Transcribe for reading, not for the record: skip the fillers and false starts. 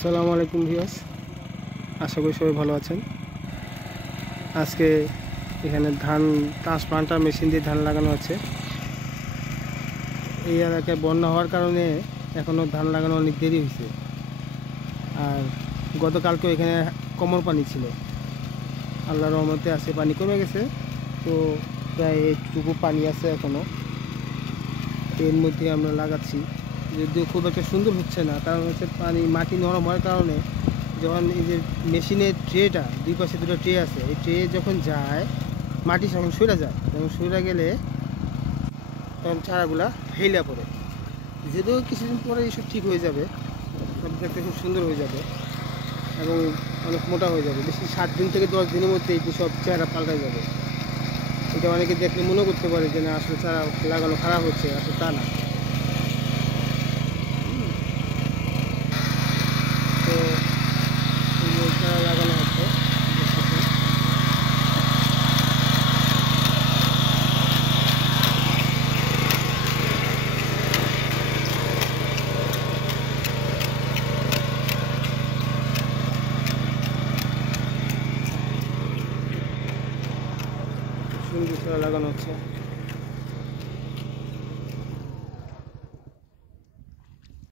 আসসালামু আলাইকুম ভিউয়ার্স, আশা করি সবাই ভালো আছেন। আজকে এখানে ধান ট্রান্সপ্লান্টার মেশিন দিয়ে ধান লাগানো আছে। এই এলাকায় বন্যা হওয়ার কারণে এখনও ধান লাগানো অনেক দেরি হয়েছে। আর গতকালকেও এখানে কমর পানি ছিল, আল্লাহর রহমতে আছে পানি কমে গেছে। তো প্রায় এইটুকু পানি আছে এখনও, এর মধ্যে আমরা লাগাচ্ছি। যদিও খুব একটা সুন্দর হচ্ছে না, কারণ হচ্ছে মাটি নরম হওয়ার কারণে যখন এই যে মেশিনের ট্রেটা, দুই পাশে দুটো ট্রে আছে, এই ট্রে যখন যায় মাটি যখন সরে যায়, যখন সরে গেলে তখন চারাগুলা হেলা পড়ে। যদিও কিছুদিন পরে এইসব ঠিক হয়ে যাবে, সব দেখতে খুব সুন্দর হয়ে যাবে এবং অনেক মোটা হয়ে যাবে। বেশি 7 দিন থেকে 10 দিনের মধ্যে এই সব চারা পাল্টায় যাবে। এটা অনেকে দেখলে মনে করতে পারে যে না, আসলে চারা লাগানো খারাপ হচ্ছে, আসলে তা না। তো চারা লাগানো হচ্ছে, সুন্দর চারা লাগানো হচ্ছে।